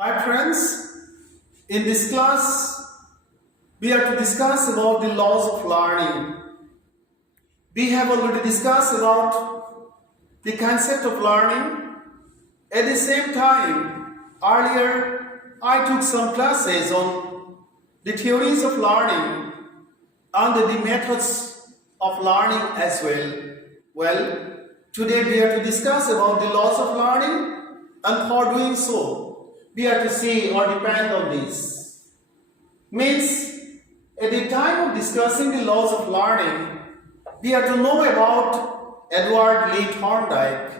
Hi friends, in this class we are to discuss about the laws of learning. We have already discussed about the concept of learning. At the same time, earlier I took some classes on the theories of learning and the methods of learning as well. Well, today we are to discuss about the laws of learning, and for doing so, we are to see or depend on this. Means, at the time of discussing the laws of learning, we have to know about Edward Lee Thorndike.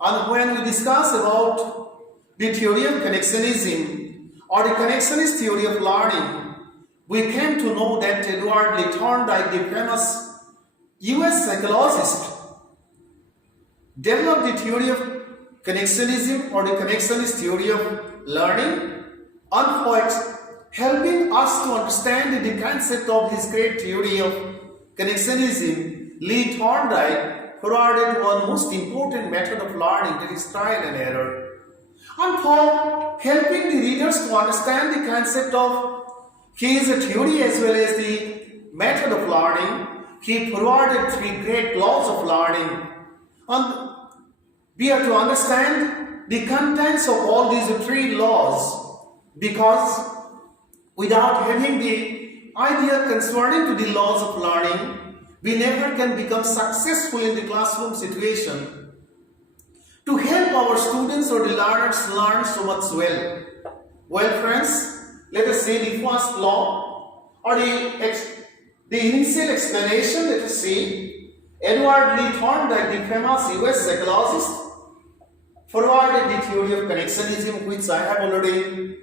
And when we discuss about the theory of connectionism or the connectionist theory of learning, we came to know that Edward Lee Thorndike, the famous US psychologist, developed the theory of connectionism or the connectionist theory of learning, and for helping us to understand the concept of his great theory of connectionism, Lee Thorndike provided one most important method of learning, that is trial and error. And for helping the readers to understand the concept of his theory as well as the method of learning, he provided three great laws of learning. And we have to understand the contents of all these three laws, because without having the idea concerning to the laws of learning, we never can become successful in the classroom situation to help our students or the learners learn so much well. Well friends, let us see the first law or the initial explanation. Let us see. Edward Lee Thorndike, the famous US psychologist, provided the theory of connectionism, which I have already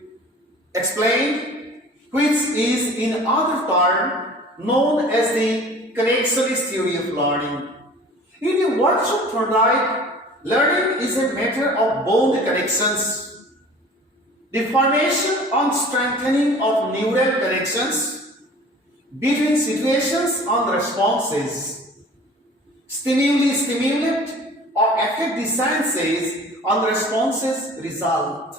explained, which is in other term known as the connectionist theory of learning. In the words of Thorndike, learning is a matter of bond connections, the formation and strengthening of neural connections between situations and responses. Stimuli stimulate or affect the senses and responses result.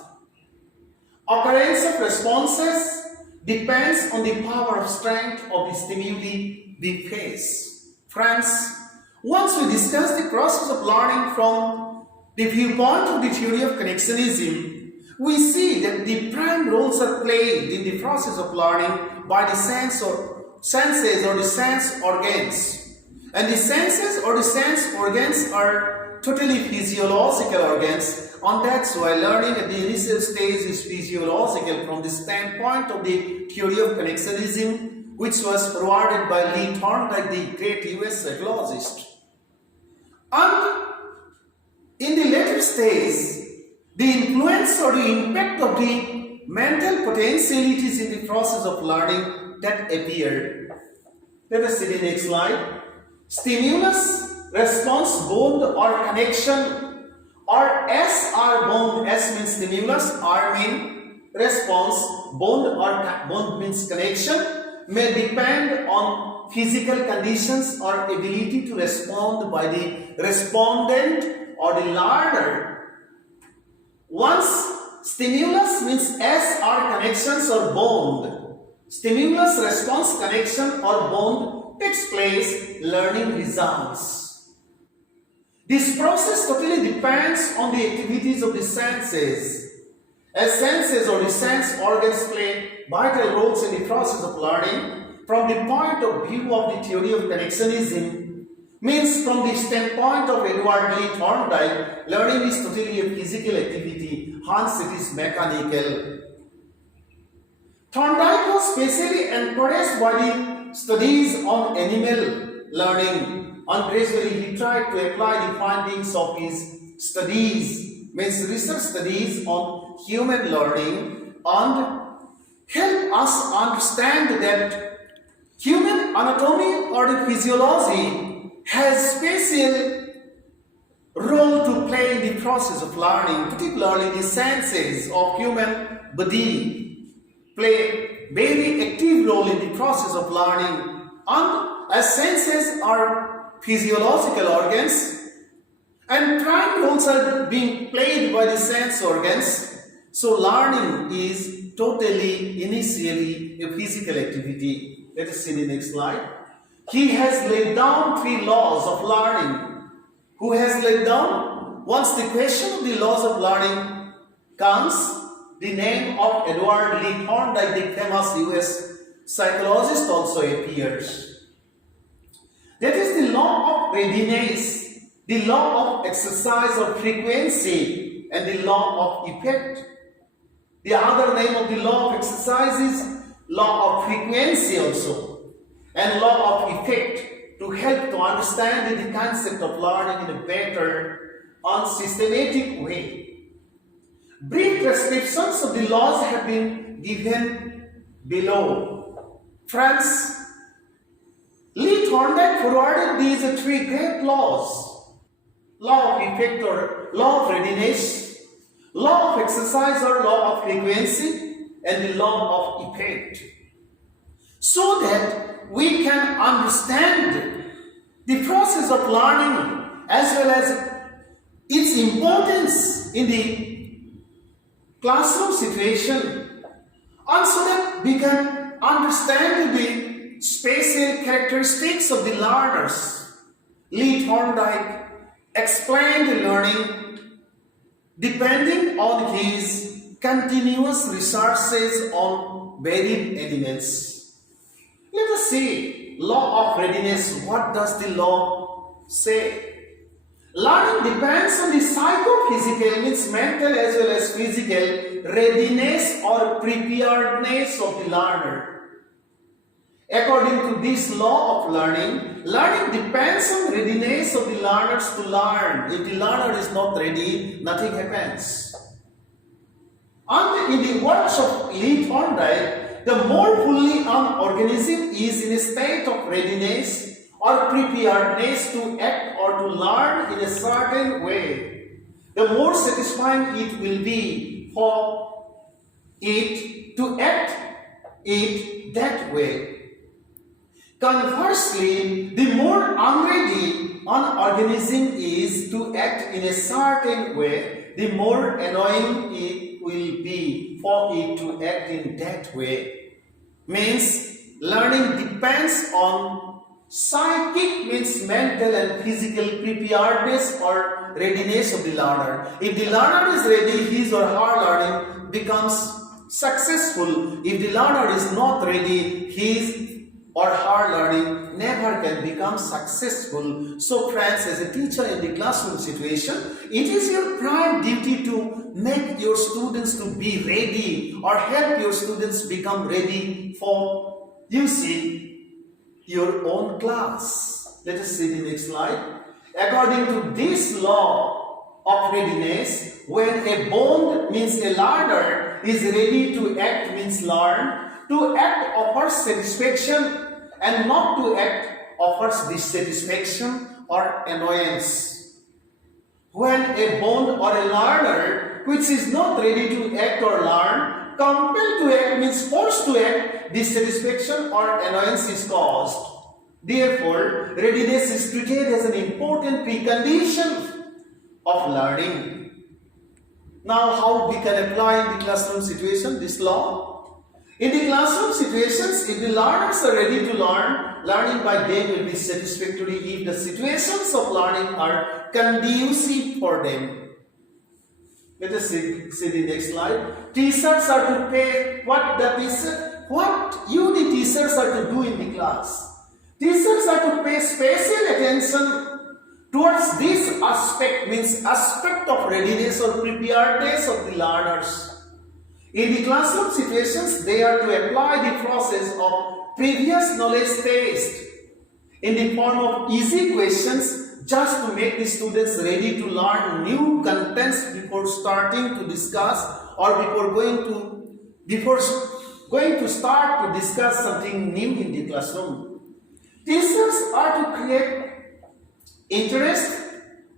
Occurrence of responses depends on the power of strength of the stimuli we face. Friends, once we discuss the process of learning from the viewpoint of the theory of connectionism, we see that the prime roles are played in the process of learning by the senses or the sense organs. And the senses or the sense organs are totally physiological organs, and that's why learning at the initial stage is physiological from the standpoint of the theory of connectionism, which was provided by Lee Thorndike, the great US psychologist. And in the later stage, the influence or the impact of the mental potentialities in the process of learning that appeared. Let us see the next slide. Stimulus, response, bond or connection, or S or bond. S means stimulus, R means response, bond or bond means connection, may depend on physical conditions or ability to respond by the respondent or the learner. Once stimulus means S or connections or bond, stimulus, response, connection or bond takes place, learning results. This process totally depends on the activities of the senses. As senses or the sense organs play vital roles in the process of learning, from the point of view of the theory of connectionism, means from the standpoint of Edward Lee Thorndike, learning is totally a physical activity, hence it is mechanical. Thorndike was specially encouraged by the studies on animal learning, and gradually he tried to apply the findings of his studies, means research studies on human learning, and help us understand that human anatomy or the physiology has special role to play in the process of learning, particularly the senses of human body play very active role in the process of learning, and as senses are physiological organs and prime roles are being played by the sense organs, So learning is totally initially a physical activity. Let us see the next slide. He has laid down 3 laws of learning. Who has laid down? Once the question of the laws of learning comes, the name of Edward Lee Thorndike, the famous US psychologist, also appears. That is the law of readiness, the law of exercise or frequency, and the law of effect. The other name of the law of exercise is law of frequency also, and law of effect, to help to understand the concept of learning in a better, unsystematic way. Brief descriptions of the laws have been given below. Friends, Lee Thorndike forwarded these 3 great laws: law of effect or law of readiness, law of exercise or law of frequency, and the law of effect, so that we can understand the process of learning as well as its importance in the classroom situation, and so that we can understand the special characteristics of the learners. Lee Thorndike explained learning depending on his continuous researches on varied animals. Let us see law of readiness. What does the law say? Learning depends on the psychophysical, means mental as well as physical, readiness or preparedness of the learner. According to this law of learning, learning depends on readiness of the learners to learn. If the learner is not ready, nothing happens. And in the words of Lee Thorndike, the more fully an organism is in a state of readiness or preparedness to act or to learn in a certain way, the more satisfying it will be for it to act it that way. Conversely, the more unready an organism is to act in a certain way, the more annoying it will be for it to act in that way. Means, learning depends on psychic, means mental and physical preparedness or readiness of the learner. If the learner is ready, his or her learning becomes successful. If the learner is not ready, his or her learning never can become successful. So friends, as a teacher in the classroom situation, it is your prime duty to make your students to be ready or help your students become ready for using your own class. Let us see the next slide. According to this law of readiness, when a bond, means a learner, is ready to act, means learn. To act offers satisfaction, and not to act offers dissatisfaction or annoyance. When a bond or a learner which is not ready to act or learn, compelled to act, means forced to act, dissatisfaction or annoyance is caused. Therefore, readiness is treated as an important precondition of learning. Now, how we can apply in the classroom situation this law? In the classroom situations, if the learners are ready to learn, learning by them will be satisfactory if the situations of learning are conducive for them. Let us see the next slide. Teachers are to pay what you the teachers are to do in the class. Teachers are to pay special attention towards this aspect, means aspect of readiness or preparedness of the learners. In the classroom situations, they are to apply the process of previous knowledge test in the form of easy questions, just to make the students ready to learn new contents before starting to discuss or before going to start to discuss something new in the classroom. Teachers are to create interest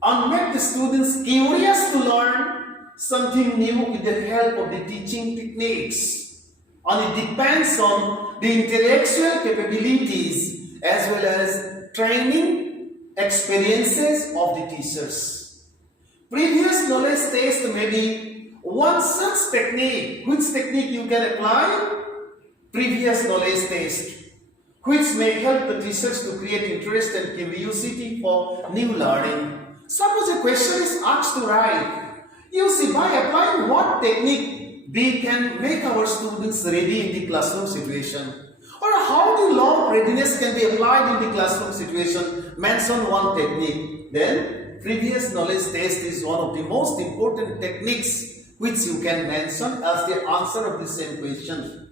and make the students curious to learn something new with the help of the teaching techniques. And it depends on the intellectual capabilities as well as training experiences of the teachers. Previous knowledge test may be One such technique, which technique you can apply? Previous knowledge test, which may help the teachers to create interest and curiosity for new learning. Suppose a question is asked to write. You see, by applying what technique we can make our students ready in the classroom situation, or how the law of readiness can be applied in the classroom situation. Mention one technique. Then previous knowledge test is one of the most important techniques which you can mention as the answer of the same question.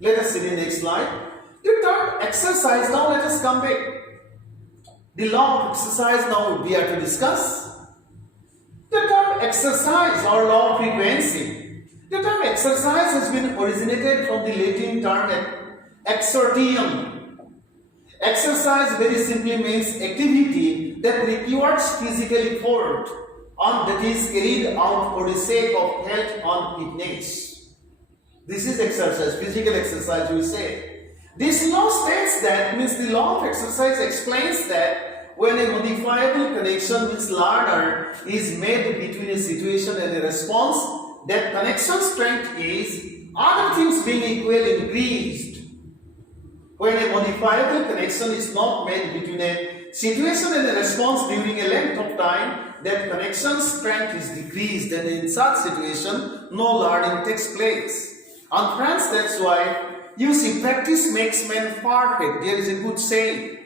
Let us see the next slide. The term exercise, now let us come back. The law of exercise now we are to discuss. The term exercise or law of frequency. The term exercise has been originated from the Latin term exertium. Exercise very simply means activity that requires physical effort and that is carried out for the sake of health and fitness. This is exercise, physical exercise we say. This law states that, means the law of exercise explains that when a modifiable connection means learner is made between a situation and a response, that connection strength is, other things being equal, increased. When a modifiable connection is not made between a situation and a response during a length of time, that connection strength is decreased, and in such situation, no learning takes place. And friends, that's why you see, practice makes man perfect. There is a good saying.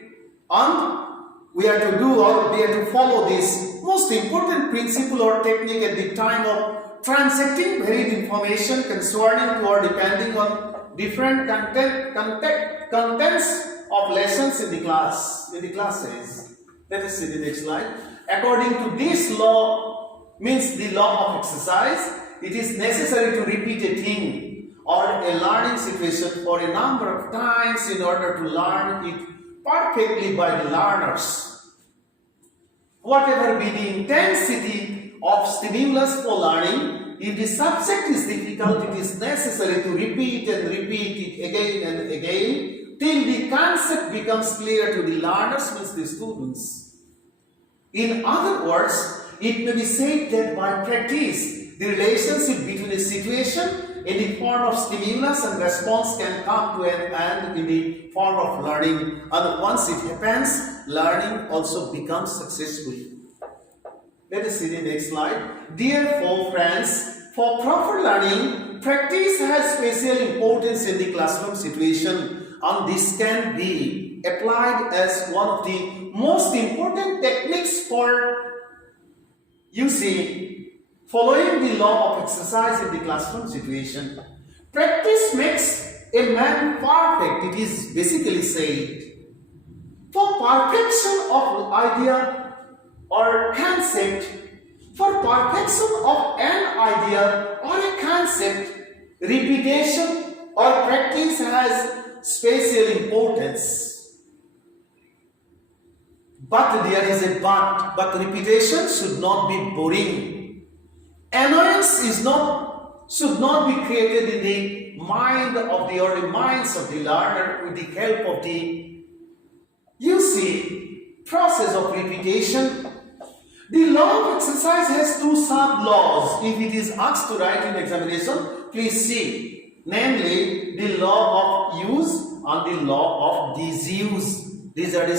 And we are to do or we are to follow this most important principle or technique at the time of transacting varied information concerning to or depending on different contents of lessons in the classes. Let us see the next slide. According to this law, means the law of exercise, it is necessary to repeat a thing or a learning situation for a number of times in order to learn it perfectly by the learners. Whatever be the intensity of stimulus for learning, if the subject is difficult, it is necessary to repeat and repeat it again and again till the concept becomes clear to the learners, means the students. In other words, it may be said that by practice, the relationship between a situation in the form of stimulus and response can come to an end in the form of learning, and once it happens, learning also becomes successful. Let us see the next slide. Therefore, friends, for proper learning, practice has special importance in the classroom situation, and this can be applied as one of the most important techniques for, you see, following the law of exercise in the classroom situation. Practice makes a man perfect, it is basically said. For perfection of idea or concept, for perfection of an idea or a concept, repetition or practice has special importance. But there is a but repetition should not be boring. Annoyance should not be created in the mind of the minds of the learner with the help of the, you see, process of repetition. The law of exercise has two sub-laws. If it is asked to write in examination, please see. Namely, the law of use and the law of disuse. These are the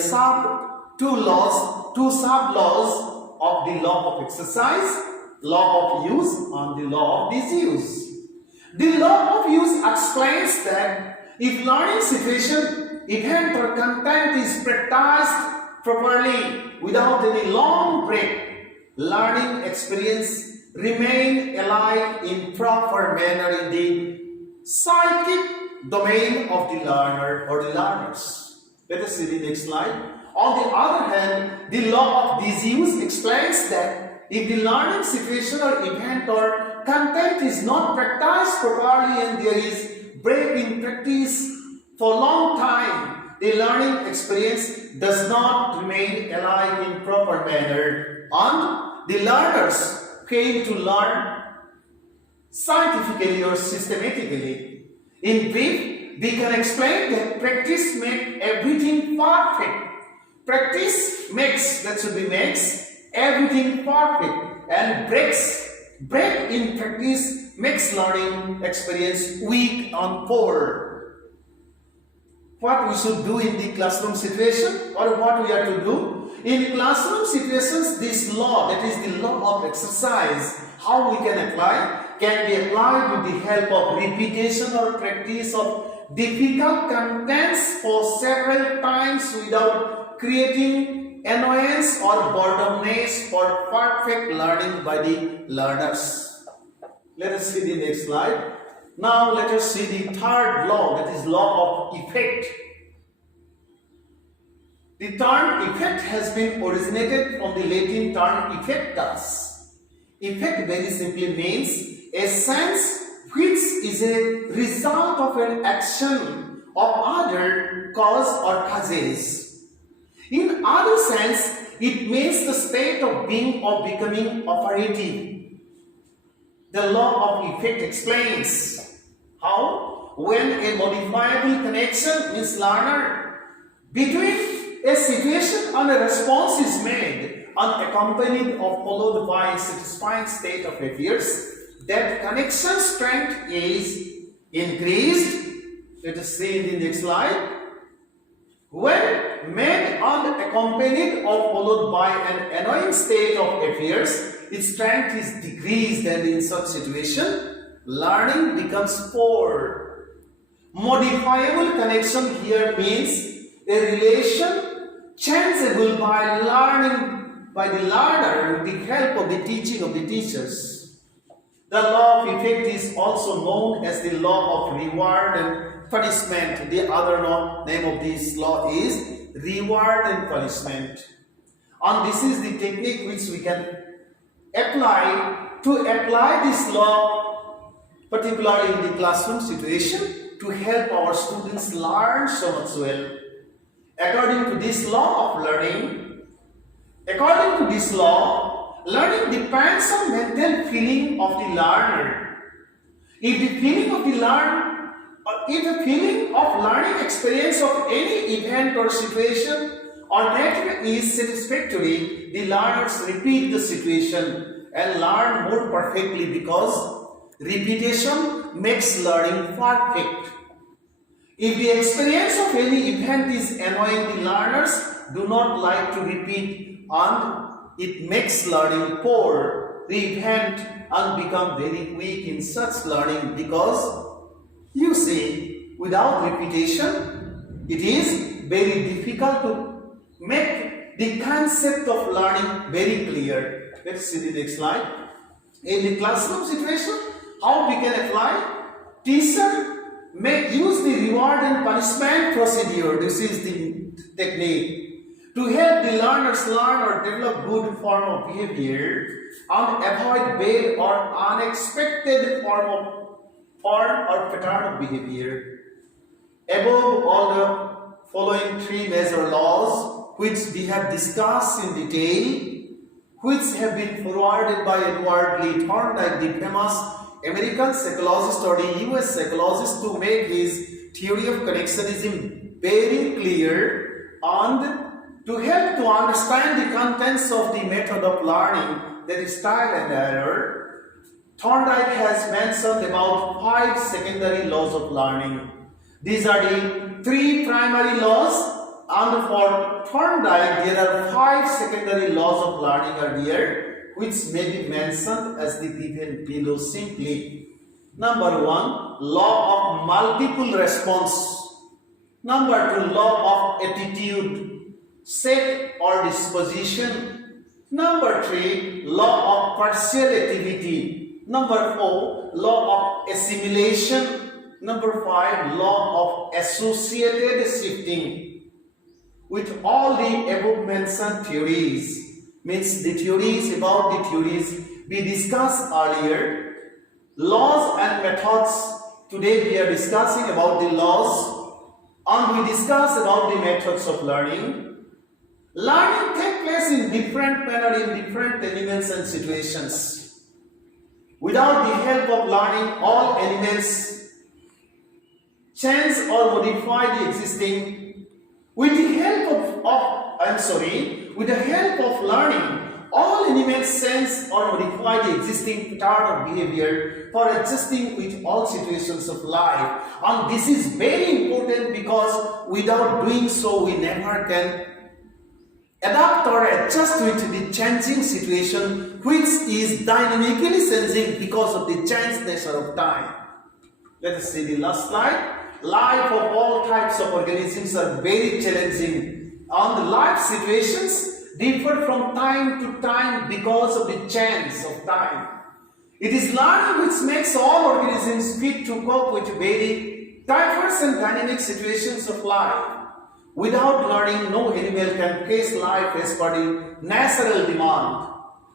two sub-laws of the law of exercise. Law of use and the law of disuse. The law of use explains that if learning situation, event or content is practiced properly without any long break, learning experience remain alive in proper manner in the psychic domain of the learner or the learners. Let us see the next slide. On the other hand, the law of disuse explains that if the learning situation or event or content is not practiced properly and there is break in practice for a long time, the learning experience does not remain alive in proper manner, and the learners fail to learn scientifically or systematically. In brief, we can explain that practice makes everything perfect. Practice makes, that should be makes, everything perfect, and breaks break in practice makes learning experience weak and poor. What we should do in the classroom situation, or what we are to do? In classroom situations, this law, that is the law of exercise, how we can apply, can be applied with the help of repetition or practice of difficult contents for several times without creating annoyance or boredomness for perfect learning by the learners. Let us see the next slide. Now let us see the third law, that is law of effect. The term effect has been originated from the Latin term effectus. Effect very simply means a sense which is a result of an action of other cause or causes. In other sense, it means the state of being or becoming operative. The law of effect explains how when a modifiable connection means learner between a situation and a response is made unaccompanied or followed by a satisfying state of affairs, that connection strength is increased. Let us see in the next slide. When made unaccompanied or followed by an annoying state of affairs, its strength is decreased, and in such situation, learning becomes poor. Modifiable connection here means a relation changeable by learning by the learner with the help of the teaching of the teachers. The law of effect is also known as the law of reward and punishment. The other name of this law is reward and punishment. And this is the technique which we can apply this law, particularly in the classroom situation, to help our students learn so much well. According to this law of learning, learning depends on mental feeling of the learner. If the feeling of learning experience of any event or situation or matter is satisfactory, the learners repeat the situation and learn more perfectly, because repetition makes learning perfect. If the experience of any event is annoying, the learners do not like to repeat and it makes learning poor. The event and become very weak in such learning, because you see, without repetition, it is very difficult to make the concept of learning very clear. Let's see the next slide. In the classroom situation, how we can apply? Teacher may use the reward and punishment procedure. This is the technique to help the learners learn or develop good form of behavior and avoid bad or unexpected form or pattern of behavior. Above all the following three major laws, which we have discussed in detail, which have been forwarded by Edward Lee Thorndike, the famous American psychologist or the US psychologist, to make his theory of connectionism very clear and to help to understand the contents of the method of learning, that is trial and error. Thorndike has mentioned about 5 secondary laws of learning. These are the 3 primary laws, and for Thorndike there are 5 secondary laws of learning are there, which may be mentioned as the given below simply. Number 1, law of multiple response. Number 2, law of attitude, set or disposition. Number 3, law of partial activity. Number 4, law of assimilation. Number 5, law of associated shifting. With all the above mentioned theories, means the theories about the theories we discussed earlier, laws and methods. Today we are discussing about the laws and we discuss about the methods of learning. Learning takes place in different manner in different animals and situations. Without the help of learning, all animals change or modify the existing. With the help of learning, all animals sense or modify the existing pattern of behavior for adjusting with all situations of life. And this is very important because without doing so, we never can adapt or adjust with the changing situation, which is dynamically changing because of the changed nature of time. Let us see the last slide. Life of all types of organisms are very challenging, and the life situations differ from time to time because of the change of time. It is learning which makes all organisms fit to cope with very diverse and dynamic situations of life. Without learning, no animal can face life as per the natural demand.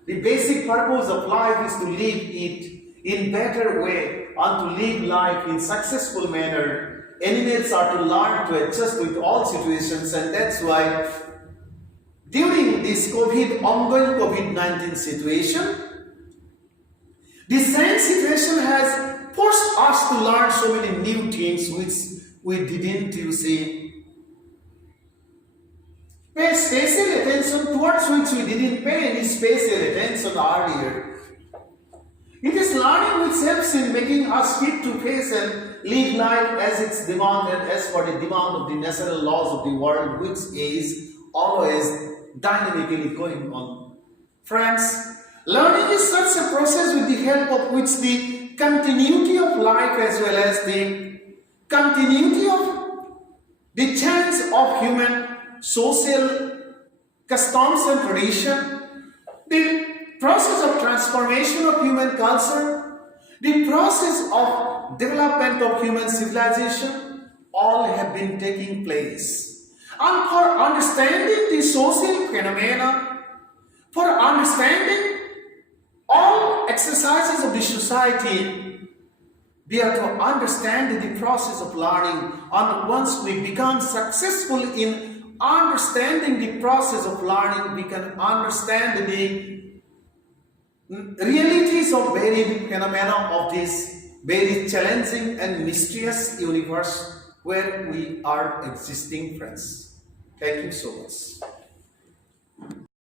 The basic purpose of life is to live it in better way and to live life in successful manner. Animals are to learn to adjust with all situations, and that's why during this ongoing COVID-19 situation, the same situation has forced us to learn so many new things which we didn't pay special attention, towards which we didn't pay any special attention earlier. It is learning which helps in making us fit to face and live life as it's demanded, as per the demand of the natural laws of the world, which is always dynamically going on. Friends, learning is such a process with the help of which the continuity of life as well as the continuity of the change of human social customs and tradition, the process of transformation of human culture, the process of development of human civilization, all have been taking place. And for understanding the social phenomena, for understanding all exercises of the society, we have to understand the process of learning. And once we become successful in understanding the process of learning, we can understand the realities of varied phenomena of this very challenging and mysterious universe where we are existing, friends. Thank you so much.